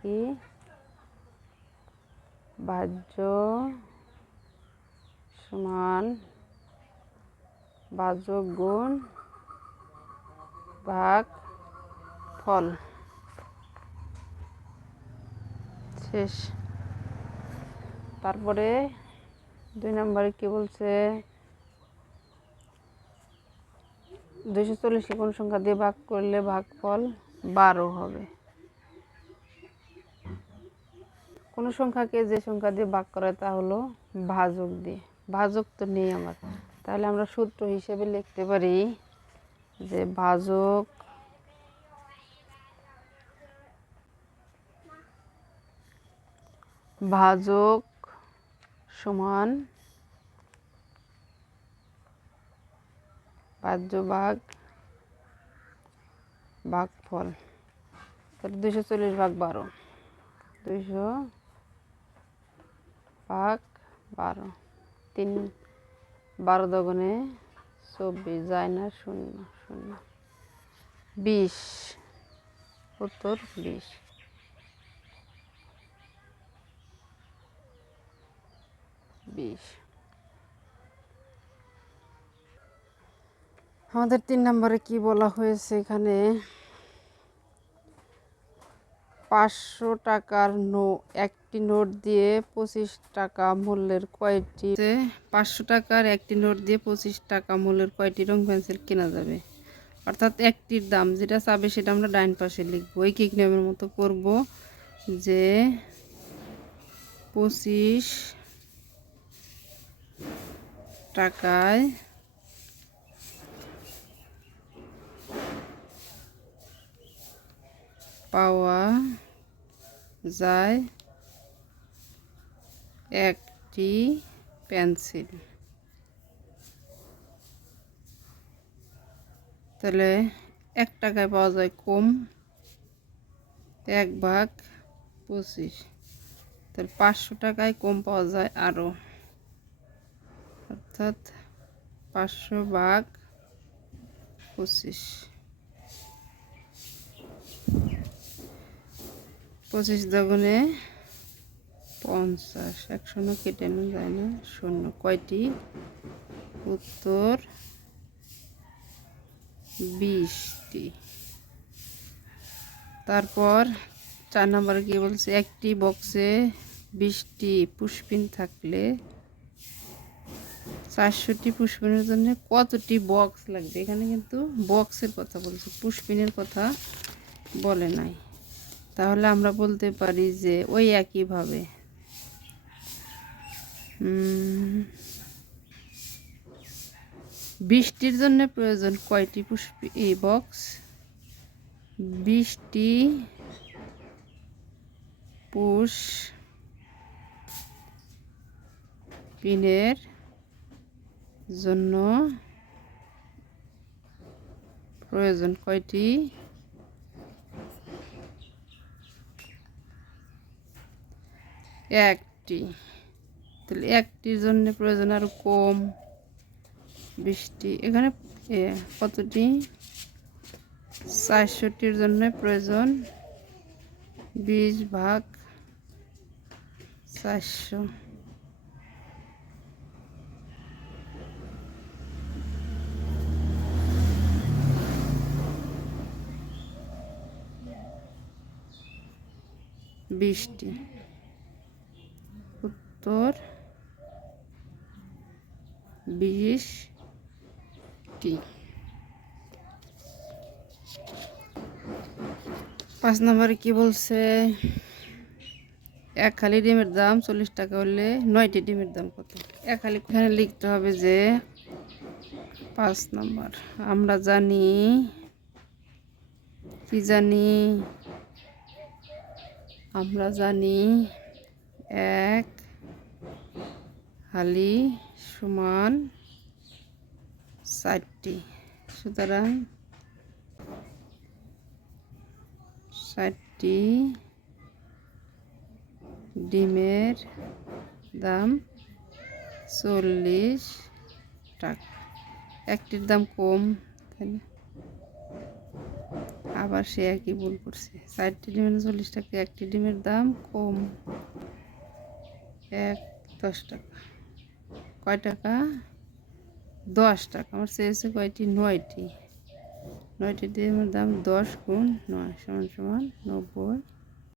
কি ভাজ্য সমান ভাজক গুণ ভাগ ফল। শেষ। তারপরে 2 নম্বরে কি বলছে, 240 কোন সংখ্যা দিয়ে ভাগ করলে ভাগফল 12 হবে। কোন সংখ্যাকে যে সংখ্যা দিয়ে ভাগ করা তা হলো ভাজক দিয়ে। ভাজক তো নেই আমার, তাহলে আমরা সূত্র হিসেবে লিখতে পারি যে ভাজক সমান ভাজ্য ভাগ ভাগফল। তাহলে 240 ভাগ 12, 200 ভাগ 12, 3 12 দগুণে 24, যায় না 0 0, 20, উত্তর 20। আমাদের 3 নম্বরে কি বলা হয়েছে এখানে, 500 টাকার একটি নোট দিয়ে 25 টাকা মূল্যের কয়টি 500 টাকার একটি নোট দিয়ে 25 টাকা মূল্যের কয়টি রং পেন্সিল কেনা যাবে। অর্থাৎ একটির দাম যেটা চাবে সেটা আমরা ডাইন পাশে লিখবো। ঐকিক নিয়মের মতো করব যে 25 টাকায় পাওয়া যায় একটি পেন্সিল। তাহলে 1 টাকায় পাওয়া যায় কম, 1/25। তাহলে 500 টাকায় কম পাওয়া যায় আরও, অর্থাৎ 500/25। 25 দগুণে 50, 100 কেটে নেওয়া যায় না, 0। কয়টি? উত্তর 20টি। তারপর 4 নম্বরে কি বলছে, একটি বক্সে 20টি পুশপিন থাকলে 400টি পুশপিনের জন্য কতটি বক্স লাগবে। এখানে কিন্তু বক্সের কথা বলছে, পুশপিনের কথা বলে নাই। তাহলে আমরা বলতে পারি যে ওই একইভাবে 20টির জন্য প্রয়োজন কয়টি বক্স? 20টি পুশপিনের জন্য প্রয়োজন কয়টি? একটি। তাহলে একটির জন্য প্রয়োজন আরো কম, 20টি। এখানে কতটি? 400টির জন্য প্রয়োজন 20/400। উত্তর 20টি। 5 নম্বরে কি বলছে, এক খালি ডিমের দাম 40 টাকা হলে 9টি ডিমের দাম কত? এক খালি এখানে লিখতে হবে যে 5 নম্বর আমরা জানি, কি জানি? আমরা জানি এক হালি সমান 60টি। সুতরাং 60টি ডিমের দাম 40 টাকা। একটির দাম কম, তাই না? আবার সে একই ভুল করছে। 4টি ডিমের 40 টাকা, একটি ডিমের দাম কম 10 টাকা। কয় টাকা? 10 টাকা। আমার চেয়েছে কয়টি? 9টি। 9টি ডিমের দাম 10 × 9 = 90।